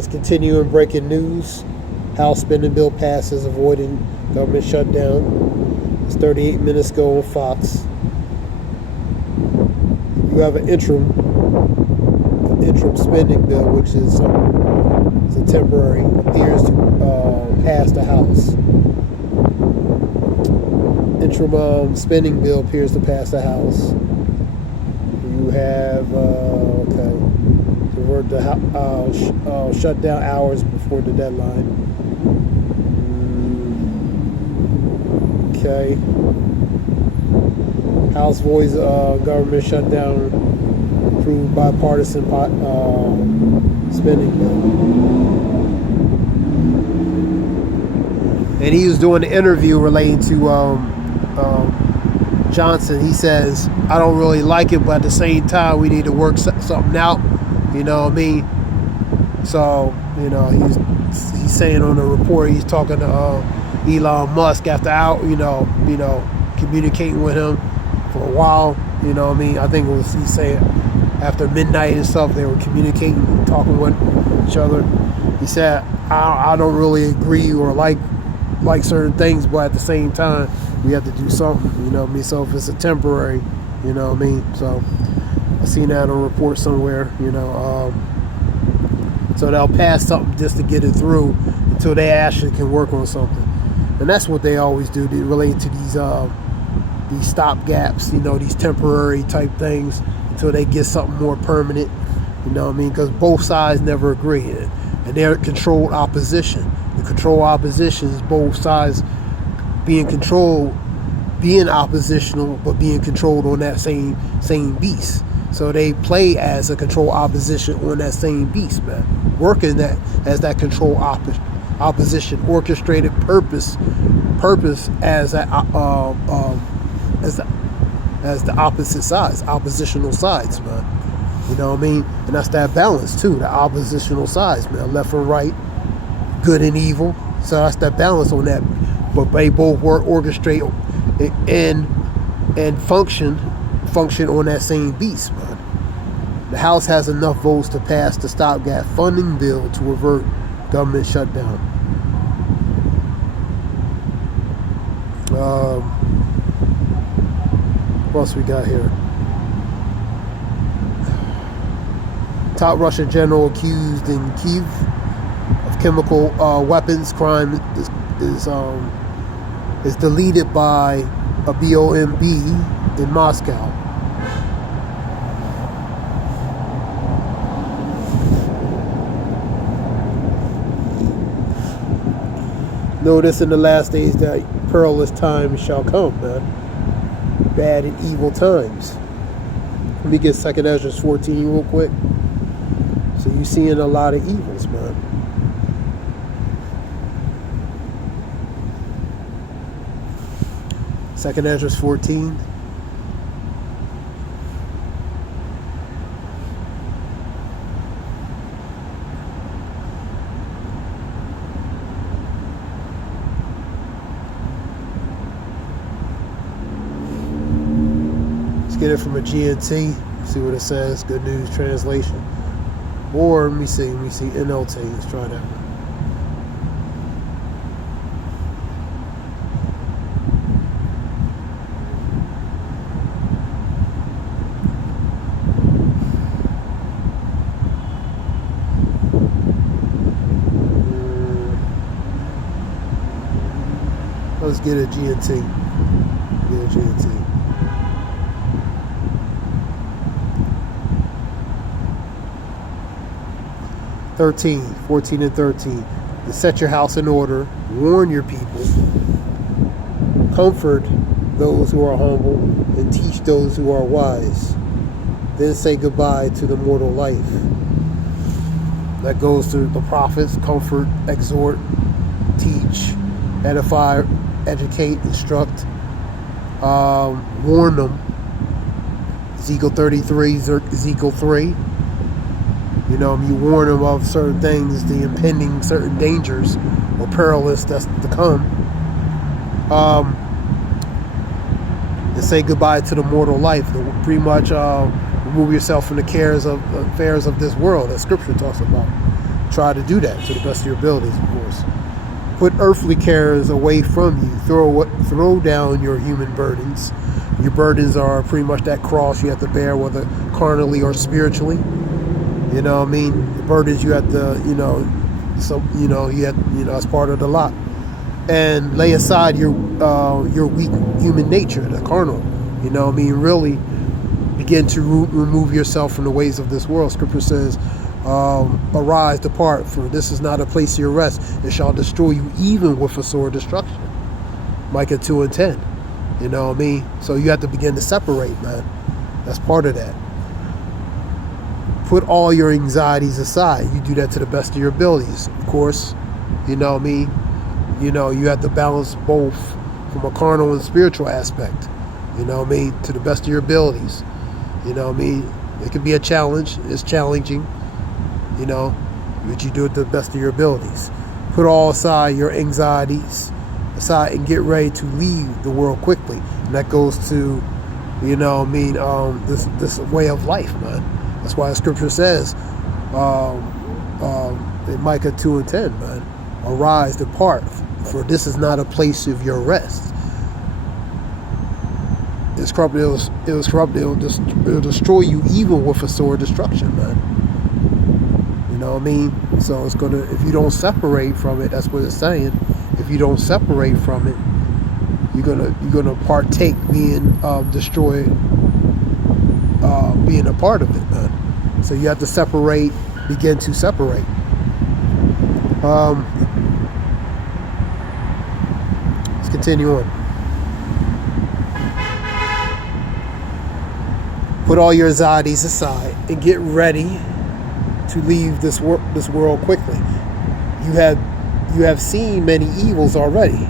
Let's continue in breaking news. House spending bill passes avoiding government shutdown. It's 38 minutes ago on Fox. You have an interim spending bill, which is a temporary, appears to pass the House. Interim spending bill appears to pass the House. You have convert the shutdown hours before the deadline. Okay. House voids government shutdown, approved bipartisan spending bill. And he was doing an interview relating to Johnson. He says, I don't really like it, but at the same time, we need to work something out. You know what I mean? So, he's saying on the report, he's talking to Elon Musk after communicating with him for a while. You know what I mean? I think he's saying after midnight and stuff, they were communicating, talking with each other. He said, I don't really agree or like certain things, but at the same time, we have to do something, you know what I mean? So if it's a temporary, you know what I mean? So I seen that on a report somewhere, so they'll pass something just to get it through until they actually can work on something. And that's what they always do. They relate to these stop gaps, these temporary type things until they get something more permanent, you know what I mean? Because both sides never agree. And they're controlled opposition. The controlled opposition is both sides being controlled, being oppositional, but being controlled on that same beast. So they play as a controlled opposition on that same beast, man. Working that as that controlled opposition, orchestrated purpose as the opposite sides, oppositional sides, man. You know what I mean? And that's that balance too, the oppositional sides, man, left and right, good and evil. So that's that balance on that. But they both work, orchestrate, and function on that same beast, man. The House has enough votes to pass the stopgap funding bill to avert government shutdown. What else we got here? Top Russian general accused in Kyiv of chemical weapons crime is deleted by a BOMB in Moscow. Notice in the last days that perilous times shall come, man. Bad and evil times. Let me get 2 Ezra 14 real quick. So you're seeing a lot of evils, man. Second Ezra 14. Let's get it from a GNT. See what it says. Good News Translation. Or let me see NLT. Let's try that one. Let's get a GNT. Get a GNT. (13) 14 and 13. To set your house in order, warn your people, comfort those who are humble, and teach those who are wise. Then say goodbye to the mortal life. That goes to the prophets: comfort, exhort, teach, edify, educate, instruct, warn them. Ezekiel 33, Ezekiel 3. You warn them of certain things, the impending certain dangers or perilous that's to come. And say goodbye to the mortal life. Pretty much Remove yourself from the cares of affairs of this world that Scripture talks about. Try to do that to the best of your abilities, of course. Put earthly cares away from you. Throw down your human burdens. Your burdens are pretty much that cross you have to bear, whether carnally or spiritually. You know what I mean? The burdens you have to, as part of the lot. And lay aside your weak human nature, the carnal. You know what I mean? Really begin to remove yourself from the ways of this world. Scripture says, arise, depart, for this is not a place of your rest. It shall destroy you even with a sword destruction. Micah 2:10. You know what I mean? So you have to begin to separate, man. That's part of that. Put all your anxieties aside. You do that to the best of your abilities. Of course, you know what I mean? You know, you have to balance both from a carnal and spiritual aspect. You know what I mean? To the best of your abilities. You know what I mean? It can be a challenge. It's challenging. You know, but you do it to the best of your abilities. Put all aside your anxieties aside and get ready to leave the world quickly. And that goes to, you know what I mean, this way of life, man. That's why the Scripture says in Micah 2:10, man, arise, depart, for this is not a place of your rest. It's corrupted. It was corrupted. It'll destroy you even with a sword destruction, man. You know what I mean? So it's gonna. If you don't separate from it, that's what it's saying. If you don't separate from it, you're gonna partake being destroyed, being a part of it, man. So you have to separate. Begin to separate. Let's continue on. Put all your anxieties aside and get ready to leave this world quickly. You have seen many evils already,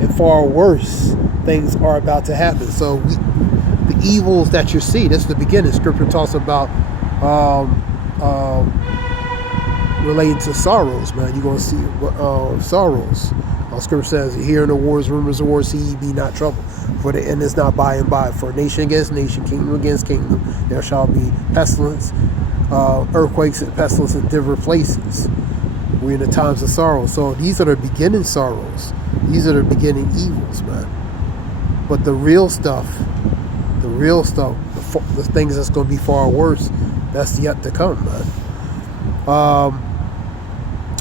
and far worse things are about to happen. So the evils that you see, that's the beginning. Scripture talks about relating to sorrows, man. You're going to see sorrows. Scripture says, hearing the wars, rumors of wars, see ye be not troubled. For the end is not by and by. For nation against nation, kingdom against kingdom, there shall be pestilence, earthquakes and pestilence in different places. We're in the times of sorrow. So these are the beginning sorrows. These are the beginning evils, man. But the real stuff, the things that's going to be far worse, that's yet to come, man.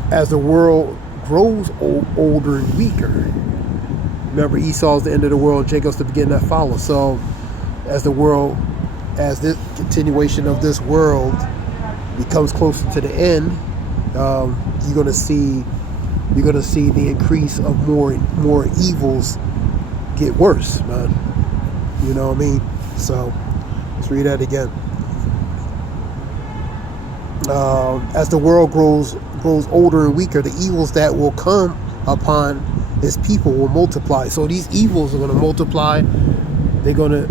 As the world grows older and weaker. Remember, Esau's the end of the world, Jacob's the beginning that follows. So as this continuation of this world becomes closer to the end, you're gonna see the increase of more evils get worse, man. You know what I mean? So let's read that again. As the world grows older and weaker, the evils that will come upon his people will multiply. So these evils are going to multiply. They're gonna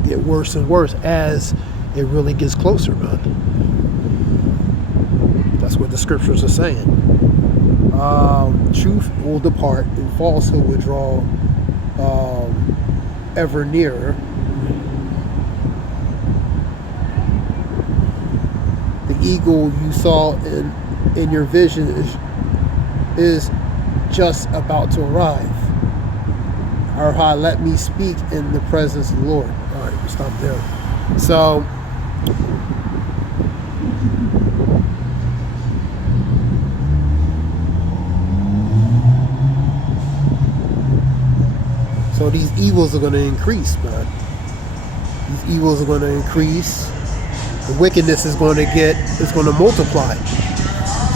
get worse and worse as it really gets closer, man. That's what the scriptures are saying. Truth will depart and falsehood will draw ever nearer. The eagle you saw in your vision is just about to arrive. Arha, let me speak in the presence of the Lord. All right, we'll stop there. So these evils are going to increase, man. These evils are going to increase. The wickedness is going to multiply.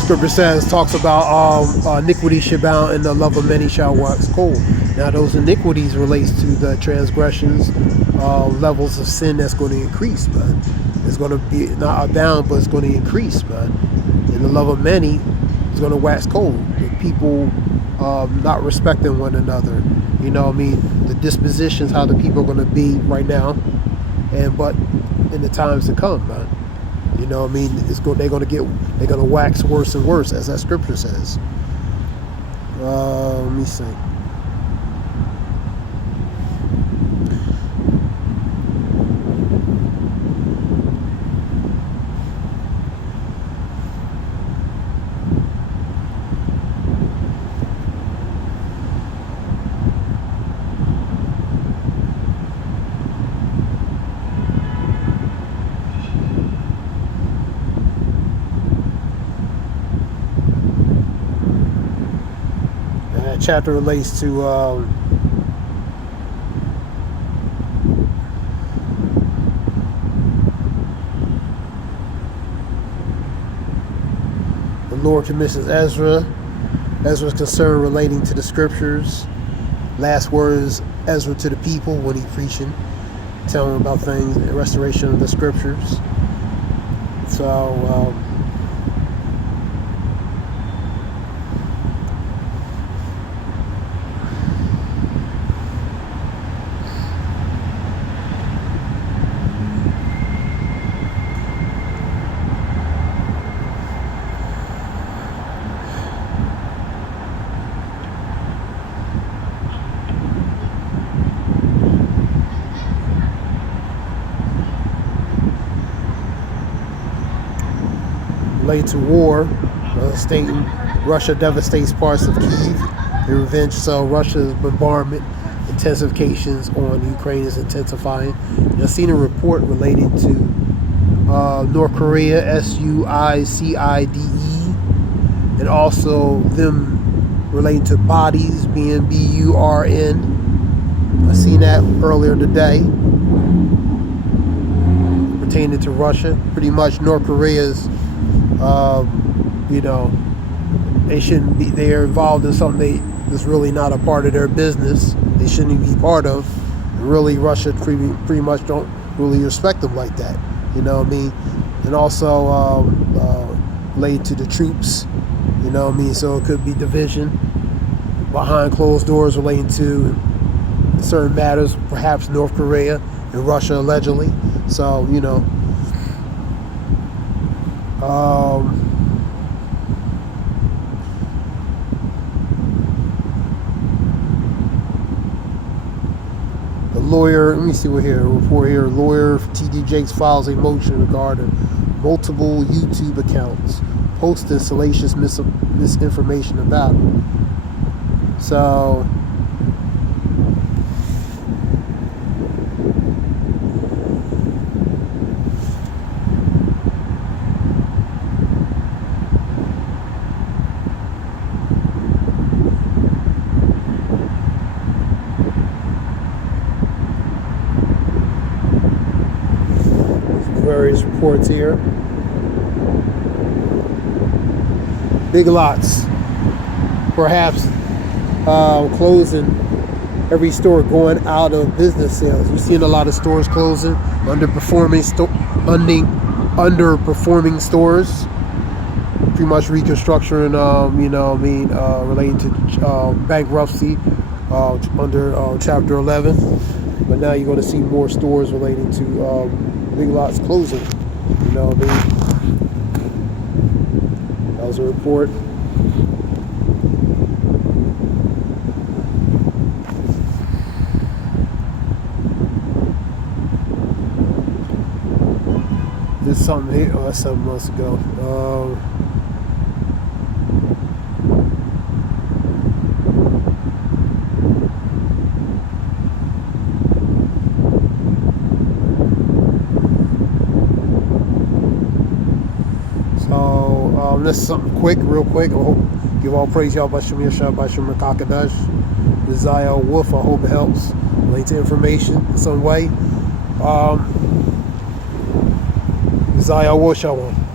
Scripture talks about iniquity shall abound and the love of many shall wax cold. Now those iniquities relates to the transgressions, levels of sin that's going to increase, man. It's going to be not abound, but it's going to increase, man. And the love of many is going to wax cold. The people not respecting one another. You know what I mean? The dispositions, how the people are going to be right now, but in the times to come, man. You know what I mean? They're going to wax worse and worse, as that scripture says. Let me see. chapter relates to the Lord commissions Ezra. Ezra's concern relating to the scriptures. Last words Ezra to the people when he preaching, telling them about things, restoration of the scriptures. So related to war, stating Russia devastates parts of Kyiv in revenge. So Russia's bombardment intensifications on Ukraine is intensifying. I've seen a report relating to North Korea, SUICIDE, and also them relating to bodies being BURN. I seen that earlier today pertaining to Russia. Pretty much North Korea's they shouldn't be, they're involved in something that's really not a part of their business. They shouldn't be part of. And really, Russia pretty much don't really respect them like that. You know what I mean? And also related to the troops. You know what I mean? So it could be division behind closed doors relating to certain matters, perhaps North Korea and Russia allegedly. So, the lawyer, let me see what here, report here, lawyer T.D. Jakes files a motion regarding multiple YouTube accounts posting salacious misinformation about him. So, various reports here. Big Lots, perhaps closing every store, going out of business sales. We've seen a lot of stores closing, underperforming stores, pretty much reconstruction, relating to bankruptcy under Chapter 11. But now you're going to see more stores relating to Big Lots closing. You know what I mean? That was a report. There's something here. Oh, that's 7 months ago. This is something real quick. I hope give all praise y'all by Shamir Shah, by Shamir Kakadash. This is Zayel Wolf. I hope it helps relate to information in some way. Zayel Wolf, Shalom.